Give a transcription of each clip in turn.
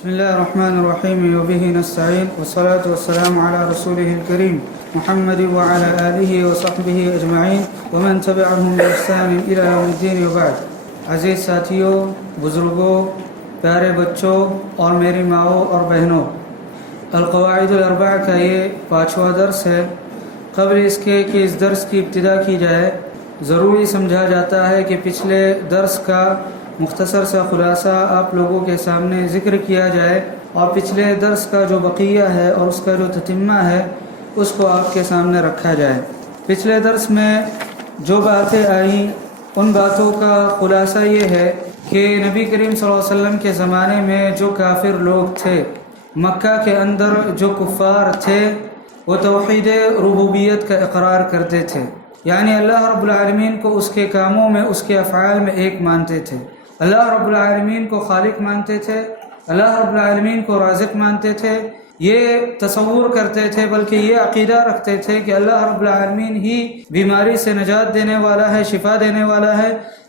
بسم الله الرحمن الرحيم وبه نستعين والصلاة والسلام على رسوله الكريم محمد وعلى آله وصحبه أجمعين ومن تبعهم بإحسان إلى يوم الدين وبعد. عزیز ساتھیوں، بزرگوں، پیارے بچوں اور میری ماؤں اور بہنوں، القواعد الاربع کا یہ 5واں درس ہے۔ قبل اس کے کہ اس درس کی ابتدا کی جائے، ضروری سمجھا جاتا ہے کہ پچھلے درس کا مختصر سا خلاصہ آپ لوگوں کے سامنے ذکر کیا جائے، اور پچھلے درس کا جو بقیہ ہے اور اس کا جو تتمہ ہے اس کو آپ کے سامنے رکھا جائے۔ پچھلے درس میں جو باتیں آئیں ان باتوں کا خلاصہ یہ ہے کہ نبی کریم صلی اللہ علیہ وسلم کے زمانے میں جو کافر لوگ تھے، مکہ کے اندر جو کفار تھے، وہ توحید ربوبیت کا اقرار کرتے تھے، یعنی اللہ رب العالمین کو اس کے کاموں میں، اس کے افعال میں ایک مانتے تھے۔ اللہ رب العالمین کو خالق مانتے تھے، اللہ رب العالمین کو رازق مانتے تھے، یہ تصور کرتے تھے، بلکہ یہ عقیدہ رکھتے تھے کہ اللہ رب العالمین ہی بیماری سے نجات دینے والا ہے، شفا دینے والا ہے،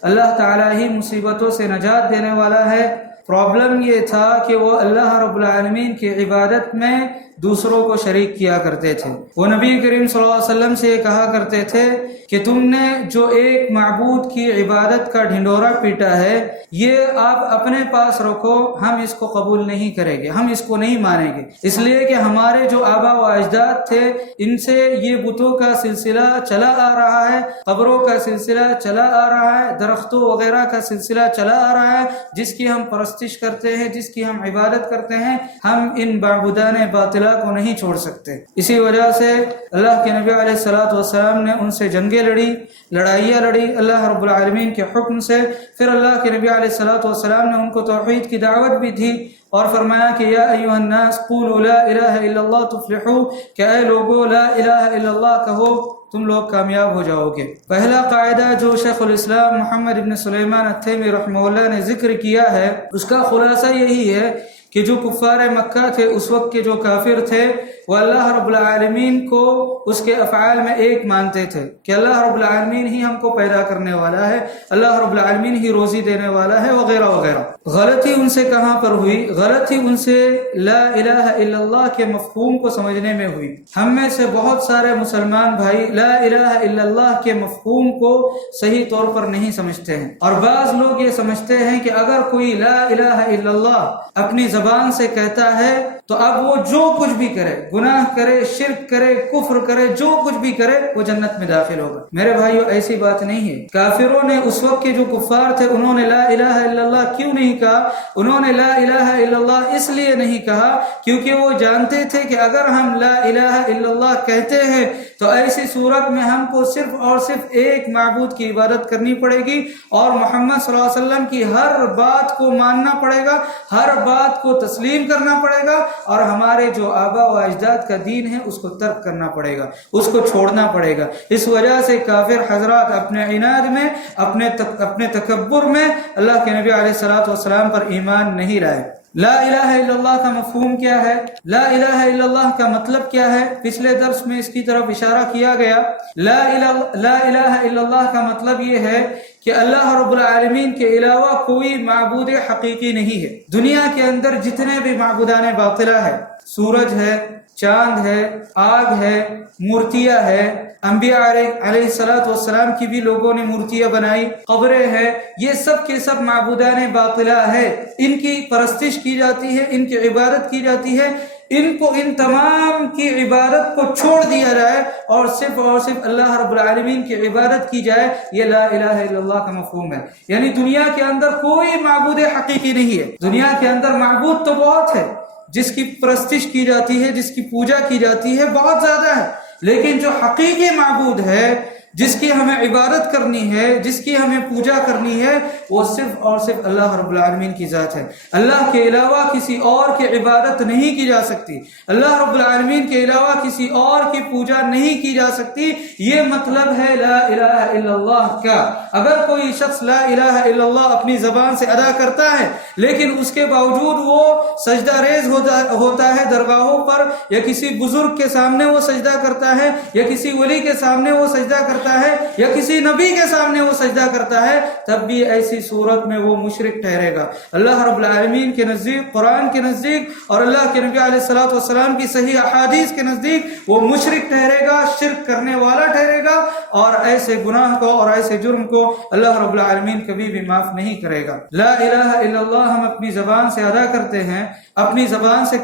اللہ تعالیٰ ہی مصیبتوں سے نجات دینے والا ہے۔ پرابلم یہ تھا کہ وہ اللہ رب العالمین کی عبادت میں دوسروں کو شریک کیا کرتے تھے۔ وہ نبی کریم صلی اللہ علیہ وسلم سے یہ کہا کرتے تھے کہ تم نے جو ایک معبود کی عبادت کا ڈھنڈورا پیٹا ہے، یہ آپ اپنے پاس رکھو، ہم اس کو قبول نہیں کریں گے، ہم اس کو نہیں مانیں گے، اس لیے کہ ہمارے جو آبا و اجداد تھے ان سے یہ بتوں کا سلسلہ چلا آ رہا ہے، قبروں کا سلسلہ چلا آ رہا ہے، درختوں وغیرہ کا سلسلہ چلا آ رہا ہے، جس کی ہم پرستش کرتے ہیں، جس کی ہم عبادت کرتے ہیں، ہم ان معبودان باطلہ کو نہیں چھوڑ سکتے۔ اسی وجہ سے اللہ کے نبی علیہ الصلوۃ والسلام نے ان سے جنگیں لڑی، لڑائیاں لڑی اللہ رب العالمین کے حکم سے۔ پھر اللہ کے نبی علیہ الصلوۃ والسلام نے ان کو توحید کی دعوت بھی دی اور فرمایا کہ یا ایھا الناس قولوا لا الہ الا اللہ تفلحوا، کہ اے لوگو لا الہ الا اللہ کہو، تم لوگ کامیاب ہو جاؤ گے۔ پہلا قاعدہ جو شیخ الاسلام محمد ابن سلیمان التیمی رحمہ اللہ نے ذکر کیا ہے، اس کا خلاصہ یہی ہے کہ جو کفار مکہ تھے، اس وقت کے جو کافر تھے، وہ اللہ رب العالمین کو اس کے افعال میں ایک مانتے تھے کہ اللہ رب العالمین ہی ہم کو پیدا کرنے والا ہے، اللہ رب العالمین ہی روزی دینے والا ہے، وغیرہ وغیرہ۔ غلطی ان سے کہاں پر ہوئی؟ غلطی ان سے لا الہ الا اللہ کے مفہوم کو سمجھنے میں ہوئی۔ ہم میں سے بہت سارے مسلمان بھائی لا الہ الا اللہ کے مفہوم کو صحیح طور پر نہیں سمجھتے ہیں، اور بعض لوگ یہ سمجھتے ہیں کہ اگر کوئی لا الہ الا اللہ اپنی زبان سے کہتا ہے تو اب وہ جو کچھ بھی کرے، گناہ کرے، شرک کرے، کفر کرے، جو کچھ بھی کرے، وہ جنت میں داخل ہوگا۔ میرے بھائیو، ایسی بات نہیں ہے۔ کافروں نے، اس وقت کے جو کفار تھے، انہوں نے لا الہ الا اللہ کیوں نہیں کہا؟ انہوں نے لا الہ الا اللہ اس لیے نہیں کہا کیونکہ وہ جانتے تھے کہ اگر ہم لا الہ الا اللہ کہتے ہیں تو ایسی صورت میں ہم کو صرف اور صرف ایک معبود کی عبادت کرنی پڑے گی، اور محمد صلی اللہ علیہ وسلم کی ہر بات کو ماننا پڑے گا، ہر بات کو تسلیم کرنا پڑے گا، اور ہمارے جو آبا و اجداد کا دین ہے اس کو ترک کرنا پڑے گا، اس کو چھوڑنا پڑے گا۔ اس وجہ سے کافر حضرات اپنے عناد میں، اپنے تکبر میں اللہ کے نبی علیہ الصلوۃ والسلام پر ایمان نہیں لائے۔ لا الہ الا اللہ کا مفہوم کیا ہے؟ لا الہ الا اللہ کا مطلب کیا ہے؟ پچھلے درس میں اس کی طرف اشارہ کیا گیا۔ لا الہ الا اللہ کا مطلب یہ ہے کہ اللہ رب العالمین کے علاوہ کوئی معبود حقیقی نہیں ہے۔ دنیا کے اندر جتنے بھی معبودان باطلہ ہے، سورج ہے، چاند ہے، آگ ہے، مورتیاں ہے، انبیاء علیہ الصلوۃ والسلام کی بھی لوگوں نے مورتیاں بنائی، قبریں ہیں، یہ سب کے سب معبودان باطلہ ہے۔ ان کی پرستش کی جاتی ہے، ان کی عبادت کی جاتی ہے، ان تمام کی عبادت کو چھوڑ دیا جائے اور صرف اللہ رب العالمین کی عبادت کی جائے، یہ لا الہ الا اللہ کا مفہوم ہے۔ یعنی دنیا کے اندر کوئی معبود حقیقی نہیں ہے۔ دنیا کے اندر معبود تو بہت ہے، جس کی پرستش کی جاتی ہے، جس کی پوجا کی جاتی ہے، بہت زیادہ ہے، لیکن جو حقیقی معبود ہے، جس کی ہمیں عبادت کرنی ہے، جس کی ہمیں پوجا کرنی ہے، وہ صرف اور صرف اللہ رب العالمین کی ذات ہے۔ اللہ کے علاوہ کسی اور کی عبادت نہیں کی جا سکتی، اللہ رب العالمین کے علاوہ کسی اور کی پوجا نہیں کی جا سکتی۔ یہ مطلب ہے لا الہ الا اللہ کا۔ اگر کوئی شخص لا الہ الا اللہ اپنی زبان سے ادا کرتا ہے، لیکن اس کے باوجود وہ سجدہ ریز ہوتا ہے درگاہوں پر، یا کسی بزرگ کے سامنے وہ سجدہ کرتا ہے، یا کسی ولی کے سامنے وہ سجدہ کرتا ہے، یا کسی نبی کے سامنے وہ سجدہ کرتا ہے، تب بھی ایسی صورت میں وہ مشرک ٹھہرے گا۔ اللہ رب العالمین کے نزدیک، قرآن کے نزدیک اور اللہ کے نبی علیہ الصلوۃ والسلام کی صحیح احادیث کے نزدیک وہ مشرک ٹھہرے گا، شرک کرنے والا ٹھہرے گا، اور ایسے گناہ کو اور ایسے جرم کو اللہ رب العالمین کبھی بھی معاف نہیں کرے گا۔ لا الہ الا اللہ ہم اپنی زبان سے ادا کرتے ہیں، اپنی زبان سے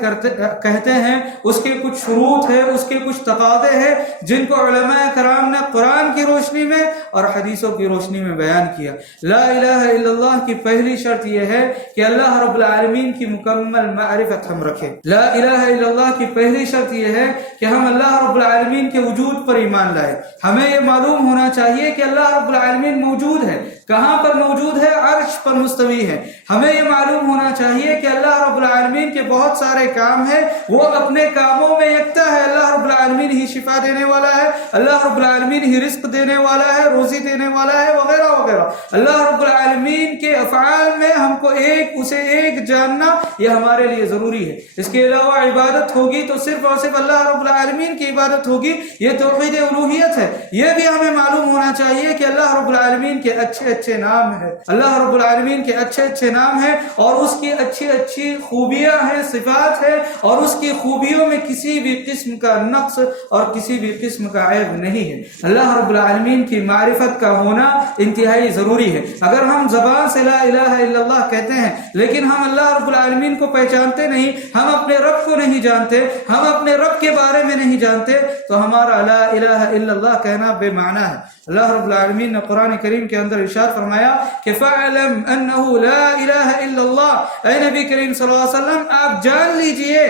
کہتے ہیں، اس کے کچھ شروط ہے، اس کے کچھ تقاضے ہیں جن کو علماء کرام نے قرآن کی روشنی میں اور حدیثوں کی روشنی میں بیان کیا۔ لا الہ الا اللہ کی پہلی شرط یہ ہے کہ اللہ رب العالمین کی مکمل معرفت ہم رکھیں۔ لا الہ الا اللہ کی پہلی شرط یہ ہے کہ ہم اللہ رب العالمین کے وجود پر ایمان لائیں۔ ہمیں یہ معلوم ہونا چاہیے کہ اللہ رب العالمین موجود ہے۔ کہاں پر موجود ہے؟ عرش پر مستوی ہے۔ ہمیں یہ معلوم ہونا چاہیے کہ اللہ رب العالمین کے بہت سارے کام ہیں، وہ اپنے کاموں میں یکتا ہے۔ اللہ رب العالمین ہی شفا دینے والا ہے، اللہ رب العالمین ہی رزق دینے والا ہے، روزی دینے والا ہے، وغیرہ وغیرہ۔ اللہ رب العالمین کے افعال میں ہم کو اسے ایک جاننا یہ ہمارے لیے ضروری ہے۔ اس کے علاوہ عبادت ہوگی تو صرف اور صرف اللہ رب العالمین کی عبادت ہوگی، یہ توحید الوہیت ہے۔ یہ بھی ہمیں معلوم ہونا چاہیے کہ اللہ رب العالمین کے اچھے اچھے نام ہیں، اللہ رب العالمین کے اچھے اچھے نام ہیں، اور اس کی اچھی اچھی خوبیاں ہیں، صفات ہے، اور اس کی خوبیوں میں کسی بھی قسم کا نقص اور کسی بھی قسم کا عیب نہیں ہے۔ اللہ رب العالمین کی معرفت کا ہونا انتہائی ضروری ہے۔ اگر ہم زبان سے لا الہ الا اللہ کہتے ہیں لیکن ہم اللہ رب العالمین کو پہچانتے نہیں، ہم اپنے رب کو نہیں جانتے، ہم اپنے رب کے بارے میں نہیں جانتے، تو ہمارا لا الہ الا اللہ کہنا بے معنی ہے۔ اللہ رب العالمین نے قرآن کریم کے اندر ارشاد فرمایا کہ فَاعْلَمْ أَنَّهُ لَا إِلَهَ إِلَّا اللَّهُ، اے نبی کریم صلی اللہ علیہ وسلم آپ جان لیجئے،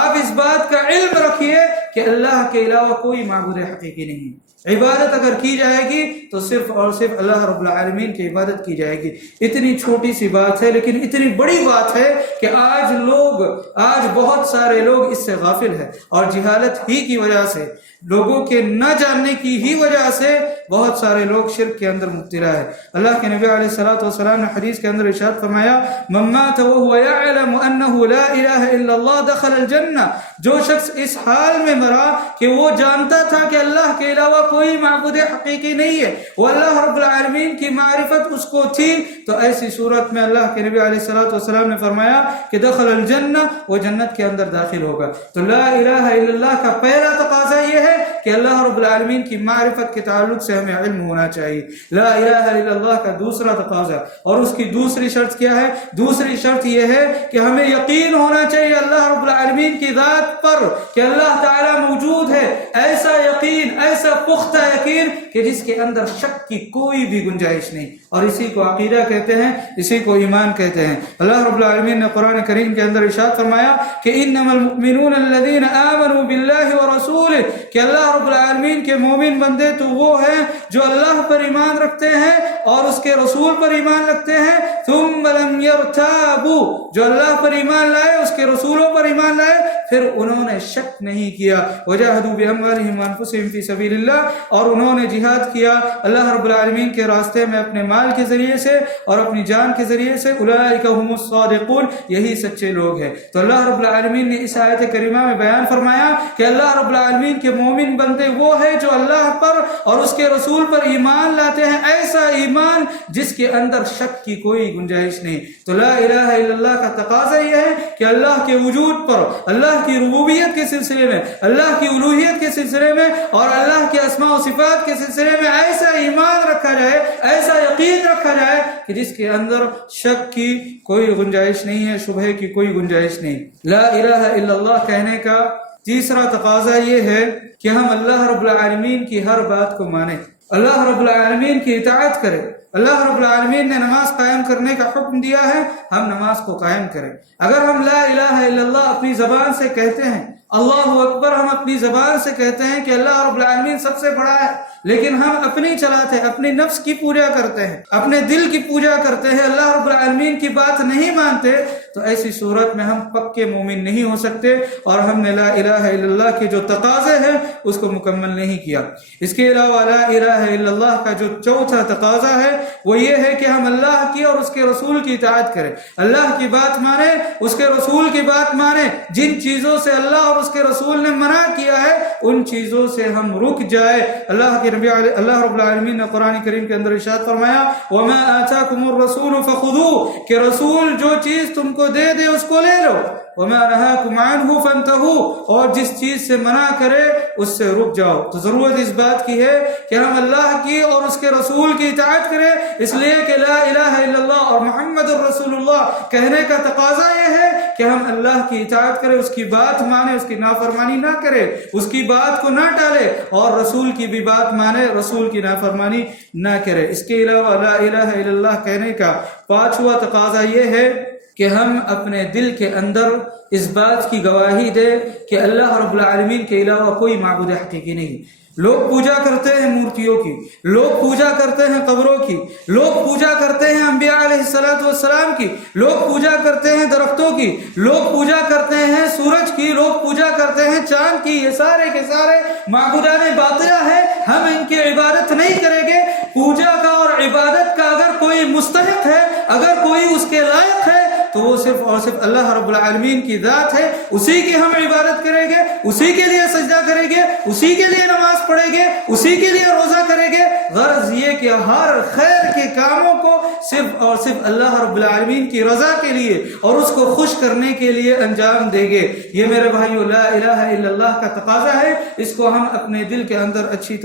آپ اس بات کا علم رکھیے کہ اللہ کے علاوہ کوئی معبود حقیقی نہیں۔ عبادت اگر کی جائے گی تو صرف اور صرف اللہ رب العالمین کی عبادت کی جائے گی۔ اتنی چھوٹی سی بات ہے لیکن اتنی بڑی بات ہے کہ آج بہت سارے لوگ اس سے غافل ہیں، اور جہالت ہی کی وجہ سے، لوگوں کے نہ جاننے کی ہی وجہ سے بہت سارے لوگ شرک کے اندر مبتلا ہے۔ اللہ کے نبی علیہ الصلوۃ والسلام نے حدیث کے اندر ارشاد فرمایا من مات وهو يعلم انه لا الہ الا اللہ دخل الجنہ، جو شخص اس حال میں مرا کہ وہ جانتا تھا کہ اللہ کے علاوہ کوئی معبود حقیقی نہیں ہے، وہ اللہ رب العالمین کی معرفت اس کو تھی، تو ایسی صورت میں اللہ کے نبی علیہ الصلوۃ والسلام نے فرمایا کہ دخل الجنہ، وہ جنت کے اندر داخل ہوگا۔ تو لا الہ الا اللہ کا پہلا تقاضا یہ ہے کہ اللہ رب العالمین کی معرفت کے تعلق سے ہمیں علم ہونا چاہیے۔ لا الہ الا اللہ کا دوسرا تقاضا اور اس کی دوسری شرط کیا ہے؟ دوسری شرط یہ ہے کہ ہمیں یقین ہونا چاہیے اللہ رب العالمین کی ذات پر کہ اللہ تعالی موجود ہے، ایسا یقین، ایسا پختہ یقین کہ جس کے اندر شک کی کوئی بھی گنجائش نہیں، اور اسی کو عقیدہ کہتے ہیں، اسی کو ایمان کہتے ہیں۔ اللہ رب العالمین نے قرآن کریم کے اندر ارشاد فرمایا کہ انما المؤمنون الذین آمنوا باللہ ورسولہ، کہ اللہ رب العالمین کے مومن بندے تو وہ ہیں جو اللہ پر ایمان رکھتے ہیں اور اس کے رسول پر ایمان رکھتے ہیں، ثم لم يرتابوا، جو اللہ پر ایمان لائے، اس کے رسولوں پر ایمان لائے، پھر انہوں نے شک نہیں کیا، وجاہدوا باموالہم وانفسہم فی سبیل اللہ، اور انہوں نے جہاد کیا اللہ رب العالمین کے راستے میں اپنے مال کے ذریعے سے اور اپنی جان کے ذریعے سے، اولئک هم الصادقون، یہی سچے لوگ ہیں۔ تو اللہ رب العالمین نے اس آیت کریمہ میں بیان فرمایا کہ اللہ رب العالمین کے مومن بندے وہ ہیں جو اللہ پر اور اس کے رسول پر ایمان لاتے ہیں، ایسا ایمان جس کے اندر شک کی کوئی گنجائش نہیں۔ تو لا الہ الا اللہ کا تقاضا یہ ہے کہ اللہ کے وجود پر، اللہ کی ربوبیت کے سلسلے میں، اللہ کی الوہیت کے سلسلے میں اور اللہ کے اسماء و صفات کے سلسلے میں ایسا ایمان رکھا جائے، ایسا یقین رکھا جائے کہ جس کے اندر شک کی کوئی گنجائش نہیں ہے، شبہے کی کوئی گنجائش نہیں۔ لا الہ الا اللہ کہنے کا تیسرا تقاضا یہ ہے کہ ہم اللہ رب العالمین کی ہر بات کو مانیں، اللہ رب العالمین کی اطاعت کریں۔ اللہ رب العالمین نے نماز قائم کرنے کا حکم دیا ہے، ہم نماز کو قائم کریں۔ اگر ہم لا الہ الا اللہ اپنی زبان سے کہتے ہیں، اللہ اکبر ہم اپنی زبان سے کہتے ہیں کہ اللہ رب العالمین سب سے بڑا ہے، لیکن ہم اپنی چلاتے ہیں، اپنی نفس کی پوجا کرتے ہیں، اپنے دل کی پوجا کرتے ہیں، اللہ رب العالمین کی بات نہیں مانتے، تو ایسی صورت میں ہم پکے مومن نہیں ہو سکتے اور ہم نے لا الہ الا اللہ کے جو تقاضے ہیں اس کو مکمل نہیں کیا۔ اس کے علاوہ لا الہ الا اللہ کا جو چوتھا تقاضا ہے وہ یہ ہے کہ ہم اللہ کی اور اس کے رسول کی اطاعت کریں، اللہ کی بات مانیں، اس کے رسول کی بات مانیں، جن چیزوں سے اللہ اور اس کے رسول نے منع کیا ہے ان چیزوں سے ہم رک جائے۔ اللہ کے نبی اللہ رب العالمین نے قرآن کریم کے اندر ارشاد فرمایا وَمَا آتَاكُمُ الرَّسُولُ فَخُذُوهُ، کہ رسول جو چیز تم کو دے دے اس کو لے لو، وَمَا نَهَاكُمْ عَنْهُ فَانْتَهُوا، اور جس چیز سے منع کرے اس سے رک جاؤ۔ تو ضرورت اس بات کی ہے کہ ہم اللہ کی اور اس کے رسول کی اطاعت کریں، اس لیے کہ لا الہ الا اللہ اور محمد الرسول اللہ کہنے کا تقاضا یہ ہے کہ ہم اللہ کی اطاعت کریں، اس کی بات مانیں، اس کی نافرمانی نہ کرے، اس کی بات کو نہ ٹالے، اور رسول کی بھی بات مانے، رسول کی نافرمانی نہ کرے۔ اس کے علاوہ لا الہ الا اللہ کہنے کا پانچواں تقاضا یہ ہے کہ ہم اپنے دل کے اندر اس بات کی گواہی دے کہ اللہ رب العالمین کے علاوہ کوئی معبود حقیقی نہیں۔ لوگ پوجا کرتے ہیں مورتیوں کی، لوگ پوجا کرتے ہیں قبروں کی، لوگ پوجا کرتے ہیں انبیاء علیہ السلام کی، لوگ پوجا کرتے ہیں درختوں کی، لوگ پوجا کرتے ہیں سورج کی، لوگ پوجا کرتے ہیں چاند کی۔ یہ سارے کے سارے معبودان باطلہ ہیں، ہم ان کی عبادت نہیں کریں گے۔ پوجا کا اور عبادت کا اگر کوئی مستحق ہے، اگر کوئی اس کے لائق ہے تو وہ صرف اور صرف اللہ رب العالمین کی ذات ہے، اسی کی ہم عبادت کریں گے، اسی کے لیے سجدہ کریں گے، اسی کے لیے نماز پڑھیں گے، اسی کے لیے روزہ کریں گے۔ غرض یہ کہ ہر خیر کے کاموں کو صرف اور صرف اللہ رب العالمین کی رضا کے لیے اور اس کو خوش کرنے کے لیے انجام دیں گے۔ یہ میرے بھائیو لا الہ الا اللہ کا تقاضا ہے، اس کو ہم اپنے دل کے اندر اچھی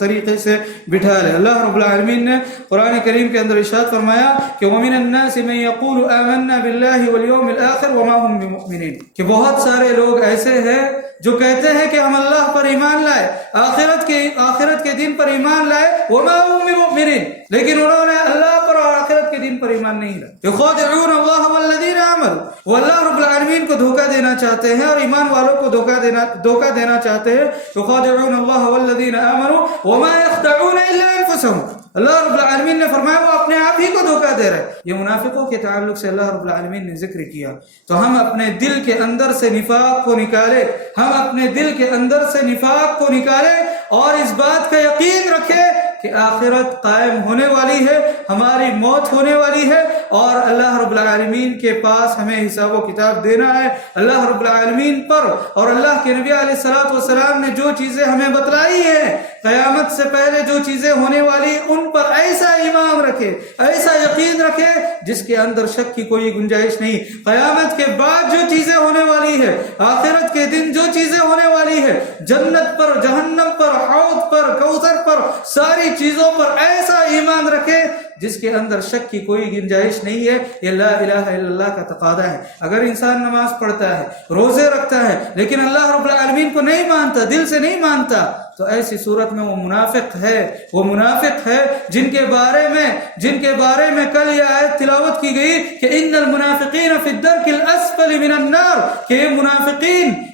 طریقے سے بٹھا لیں۔ اللہ رب العالمین نے قرآن کریم کے اندر ارشاد فرمایا کہ وَمِنَ النَّاسِ مَن يَقُولُ آمَنَّا بِاللَّهِ وَالْيَوْمِ الْآخِرِ وَمَا هُمْ بِمُؤْمِنِينَ، کہ بہت سارے لوگ ایسے ہیں جو کہتے ہیں کہ ہم اللہ پر ایمان لائے، آخرت کے دن پر ایمان لائے، وَمَا هُمْ بِمُؤْمِنِينَ، لیکن انہوں نے اللہ پر اور آخرت کے دن پر ایمان نہیں لائے۔ يُخَادِعُونَ اللَّهَ وَالَّذِينَ آمَنُوا، وہ اللہ رب العالمین کو دھوکہ دینا چاہتے ہیں اور ایمان والوں کو دھوکہ دینا چاہتے ہیں۔ يُخَادِعُونَ اللَّهَ وَالَّذِينَ آمَنُوا وَمَا يَخْدَعُونَ إِلَّا أَنفُسَهُمْ، اللہ رب العالمین نے فرمایا وہ اپنے آپ ہی کو دھوکہ دے رہے۔ یہ منافقوں کے تعلق سے اللہ رب العالمین نے ذکر کیا، تو ہم اپنے دل کے اندر سے نفاق کو نکالے، ہم اپنے دل کے اندر سے نفاق کو نکالے اور اس بات کا یقین رکھے کہ آخرت قائم ہونے والی ہے، ہماری موت ہونے والی ہے اور اللہ رب العالمین کے پاس ہمیں حساب و کتاب دینا ہے۔ اللہ رب العالمین پر اور اللہ کے نبی علیہ السلام نے جو چیزیں ہمیں بتلائی ہیں قیامت سے پہلے جو چیزیں ہونے والی ان پر ایسا ایمان رکھے، ایسا یقین رکھے جس کے اندر شک کی کوئی گنجائش نہیں۔ قیامت کے بعد جو چیزیں ہونے والی ہے، آخرت کے دن جو چیزیں ہونے والی ہے، جنت پر، جہنم پر، حوض پر، کوثر پر، ساری چیزوں پر ایسا ایمان رکھے جس کے اندر شک کی کوئی گنجائش نہیں ہے۔ یہ لا الہ الا اللہ کا تقاضا ہے۔ اگر انسان نماز پڑھتا ہے، روزے رکھتا ہے، لیکن اللہ رب العالمین کو نہیں مانتا، دل سے نہیں مانتا، تو ایسی صورت میں وہ منافق ہے جن کے بارے میں کل یہ آیت تلاوت کی گئی کہ ان المنافقین فی الدرک الاسفل من النار، کہ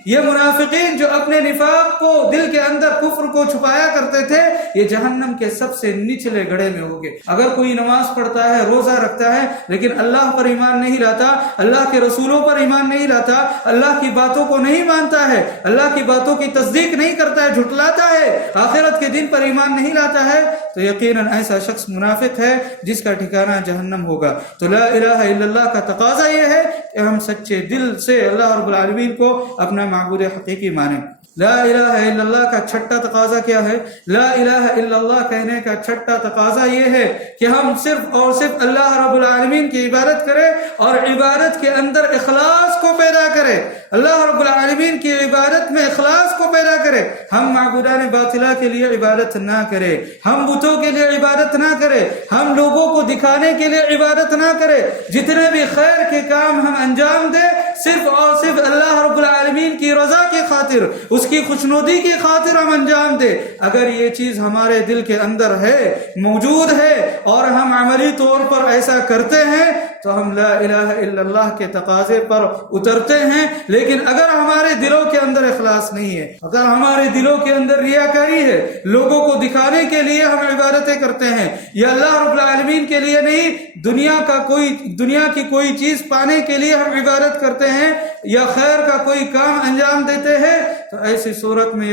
یہ منافقین جو اپنے نفاق کو، دل کے اندر کفر کو چھپایا کرتے تھے، یہ جہنم کے سب سے نچلے گڑھے میں ہوگے۔ اگر کوئی نماز پڑھتا ہے، روزہ رکھتا ہے، لیکن اللہ پر ایمان نہیں لاتا، اللہ کے رسولوں پر ایمان نہیں لاتا، اللہ کی باتوں کو نہیں مانتا ہے، اللہ کی باتوں کی تصدیق نہیں کرتا ہے، جھٹلاتا ہے، آخرت کے دن پر ایمان نہیں لاتا ہے، تو یقیناً ایسا شخص منافق ہے جس کا ٹھکانہ جہنم ہوگا۔ تو لا الہ الا اللہ کا تقاضا یہ ہے کہ ہم سچے دل سے اللہ رب العالمین کو اپنا معبود حقیقی مانیں۔ لا الہ الا اللہ کا چھٹا تقاضا کیا ہے؟ لا الہ الا اللہ کہنے کا چھٹا تقاضا یہ ہے کہ ہم صرف اور صرف اللہ رب العالمین کی عبادت کریں اور عبادت کے اندر اخلاص کو پیدا کریں، اللہ رب العالمین کی عبادت میں اخلاص کو پیدا کریں۔ ہم معبودان باطلہ کے لیے عبادت نہ کریں، ہم بتوں کے لیے عبادت نہ کریں، ہم لوگوں کو دکھانے کے لیے عبادت نہ کریں۔ جتنے بھی خیر کے کام ہم انجام دیں صرف اور صرف اللہ رب العالمین کی رضا کی خاطر، اس کی خوشنودی کی خاطر ہم انجام دیں۔ اگر یہ چیز ہمارے دل کے اندر ہے، موجود ہے، اور ہم عملی طور پر ایسا کرتے ہیں تو ہم لا الہ الا اللہ کے تقاضے پر اترتے ہیں. لیکن اگر ہمارے دلوں کے اندر اخلاص نہیں ہے، اگر ہمارے دلوں کے اندر ریاکاری ہے، لوگوں کو دکھانے کے لیے ہم عبادتیں کرتے ہیں، یا اللہ رب العالمین کے لیے نہیں، دنیا کی کوئی چیز پانے کے لیے ہم عبادت کرتے ہیں یا خیر کا کوئی کام انجام دیتے ہیں، تو ایسی صورت میں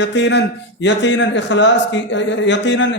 یقیناً اخلاص کی یقیناً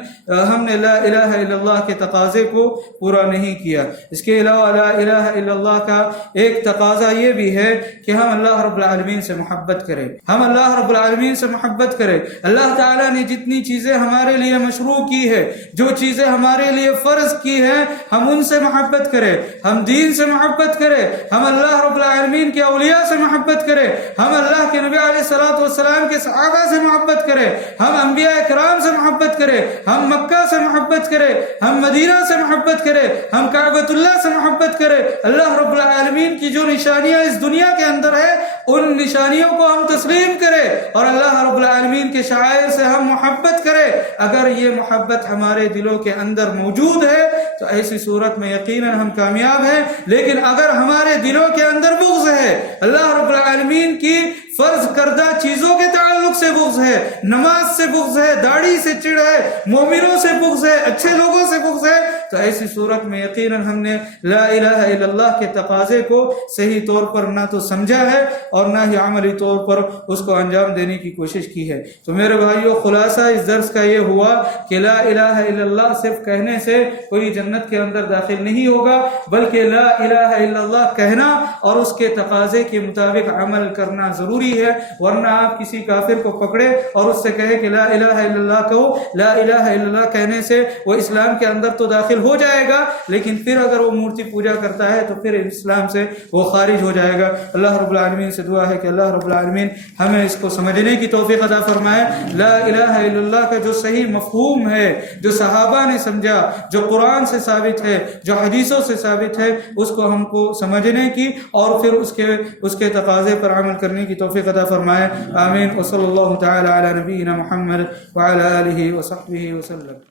ہم نے لا الہ الا اللہ کے تقاضے کو پورا نہیں کیا. اس کے علاوہ لا الہ الا اللہ کا ایک تقاضا یہ بھی ہے کہ ہم اللہ رب العالمین سے محبت کریں، ہم اللہ رب العالمین سے محبت کریں. اللہ تعالیٰ نے جتنی چیزیں ہمارے لیے مشروع کی ہے، جو چیزیں ہمارے لیے فرض کی ہیں، ہم ان سے محبت کریں، ہم دین سے محبت کریں، ہم اللہ رب العالمین کے اولیاء سے محبت کریں، ہم اللہ کے نبی علیہ الصلوۃ والسلام کے صحابہ سے محبت کریں، ہم انبیاء کرام سے محبت کریں، ہم مکہ سے محبت کریں، ہم مدینہ سے محبت کریں، ہم کعبۃ اللہ سے محبت کریں. اللہ رب العالمین کی جو نشانیاں اس دنیا کے اندر ہے، ان نشانیوں کو ہم تسلیم کریں اور اللہ رب العالمین کے شعائر سے ہم محبت کریں. اگر یہ محبت ہمارے دلوں کے اندر موجود ہے تو ایسی صورت میں یقیناً ہم کامیاب ہیں. لیکن اگر ہمارے دلوں کے اندر بغض ہے، اللہ رب العالمین کی فرض کردہ چیزوں کے تعلق سے بغض ہے، نماز سے بغض ہے، داڑھی سے چڑ ہے، مومنوں سے بغض ہے، اچھے لوگوں سے بغض ہے، تو ایسی صورت میں یقیناً ہم نے لا الہ الا اللہ کے تقاضے کو صحیح طور پر نہ تو سمجھا ہے اور نہ ہی عملی طور پر اس کو انجام دینے کی کوشش کی ہے. تو میرے بھائیو، خلاصہ اس درس کا یہ ہوا کہ لا الہ الا اللہ صرف کہنے سے کوئی جنت کے اندر داخل نہیں ہوگا، بلکہ لا الہ الا اللہ کہنا اور اس کے تقاضے کے مطابق عمل کرنا ضروری ہے. ورنہ آپ کسی کافر کو پکڑے اور اس سے کہے کہ لا الہ الا اللہ کہو، لا الہ الا اللہ کہنے سے وہ اسلام کے اندر تو داخل ہو جائے گا، لیکن پھر اگر وہ مورتی پوجا کرتا ہے تو پھر اسلام سے وہ خارج ہو جائے گا. اللہ رب العالمین سے دعا ہے کہ اللہ رب العالمین ہمیں اس کو سمجھنے کی توفیق عطا فرمائے. لا الہ الا اللہ کا جو صحیح مفہوم ہے، جو صحابہ نے سمجھا، جو قرآن سے ثابت ہے، جو حدیثوں سے ثابت ہے، اس کو ہم کو سمجھنے کی اور پھر اس کے تقاضے پر عمل کرنے کی توفیق عطا فرمائے. آمین. وصلی اللہ تعالی علی نبینا محمد وعلی آلہ وصحبہ وسلم.